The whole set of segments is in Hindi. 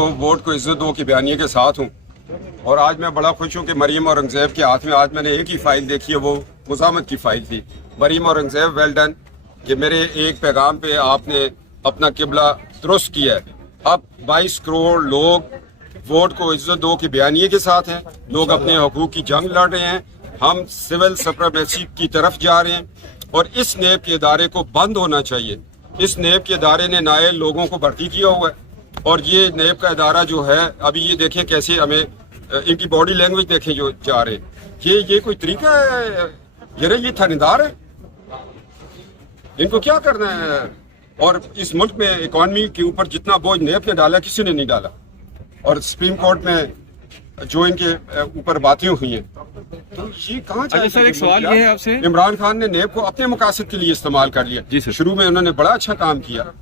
तो वोट को इज्जत दो के बयानिए के साथ हूँ और आज मैं बड़ा खुश हूँ कि मरीम औरंगजेब के हाथ में आज मैंने एक ही फाइल देखी है, वो मुजामत की फाइल थी। मरीम औरंगजेब वेल डन कि मेरे एक पैगाम पे आपने अपना किबला दुरुस्त किया है। अब 22 करोड़ लोग वोट को इज्जत दो के बयानिए के साथ हैं, लोग अपने हकूक की जंग लड़ रहे हैं, हम सिविल सुप्रीमेसी की तरफ जा रहे हैं और इस नेब के इदारे को बंद होना चाहिए। इस नेब के इदारे ने नायल लोगों को भर्ती किया हुआ है और ये नेब का इदारा जो है, अभी ये देखें कैसे हमें इनकी बॉडी लैंग्वेज देखें जो जा रहे हैं, ये कोई तरीका है? ये थानेदार है, इनको क्या करना है? और इस मुल्क में इकॉनमी के ऊपर जितना बोझ नेब ने डाला किसी ने नहीं डाला और सुप्रीम कोर्ट में जो इनके ऊपर बातें हुई हैं, तो ये कहाँ अच्छा सर, एक सवाल ये है आपसे। इमरान खान ने नेब को अपने मकासद के लिए इस्तेमाल कर लिया। जी सर। शुरू में उन्होंने बड़ा अच्छा काम किया,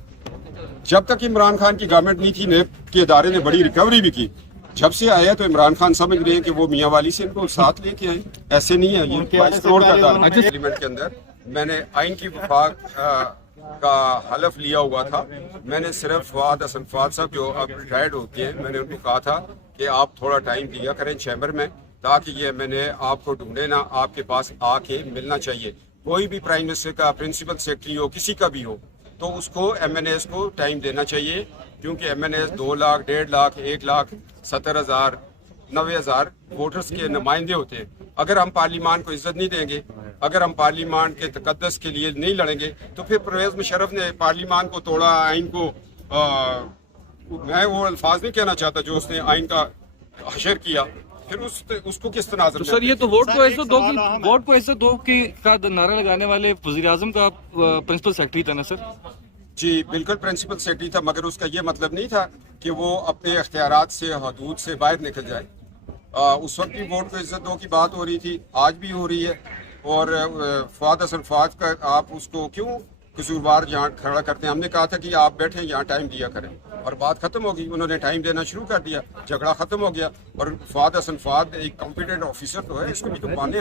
जब तक इमरान खान की गवर्नमेंट नहीं थी नेब के इदारे ने बड़ी रिकवरी भी की। जब से आया तो इमरान खान समझ रहे हैं कि वो मियाँ वाली से इनको साथ लेके आए, ऐसे नहीं है। ये 22 करोड़ का एग्रीमेंट के अंदर मैंने आइन की वफाक का हलफ लिया हुआ था। मैंने सिर्फ फवाद हसन फवाद साहब जो अब रिटायर्ड होते हैं, मैंने उनको कहा था कि आप थोड़ा टाइम दिया करें चैम्बर में, ताकि ये मैंने आपको ढूंढे ना, आपके पास आके मिलना चाहिए। कोई भी प्राइम मिनिस्टर का प्रिंसिपल सेक्रेटरी हो, किसी का भी हो, तो उसको MNAs को टाइम देना चाहिए, क्योंकि MNAs 2 लाख, 1.5 लाख, 1 लाख 70,000, 90,000 वोटर्स के नुमाइंदे होते हैं। अगर हम पार्लियामान को इज्जत नहीं देंगे, अगर हम पार्लियामान के तकद्दस के लिए नहीं लड़ेंगे, तो फिर परवेज मुशर्रफ ने पार्लियामान को तोड़ा, आइन को मैं वो अल्फाज नहीं कहना चाहता जो उसने आइन का हशर किया, फिर उसको किस तनाज़र तो सर ये तो वोट को इज्जत दो की, वोट को इज्जत दो की का नारा लगाने वाले वजीर आजम का प्रिंसिपल सेक्रेटरी था ना सर? जी बिल्कुल प्रिंसिपल सेक्रेटरी था, मगर उसका ये मतलब नहीं था कि वो अपने अख्तियारात से, हदूद से बाहर निकल जाए। उस वक्त भी वोट को इज्जत दो की बात हो रही थी, आज भी हो रही है। और फवाद हसन फवाद का आप उसको क्यों कसूरवार यहाँ खड़ा करते हैं? हमने कहा था कि आप बैठे यहाँ टाइम दिया करें और बात खत्म हो गई। उन्होंने टाइम देना शुरू कर दिया, झगड़ा खत्म हो गया। और फवाद हसन फवाद एक कॉम्पिटेंट ऑफिसर तो है, इसको भी तो माने।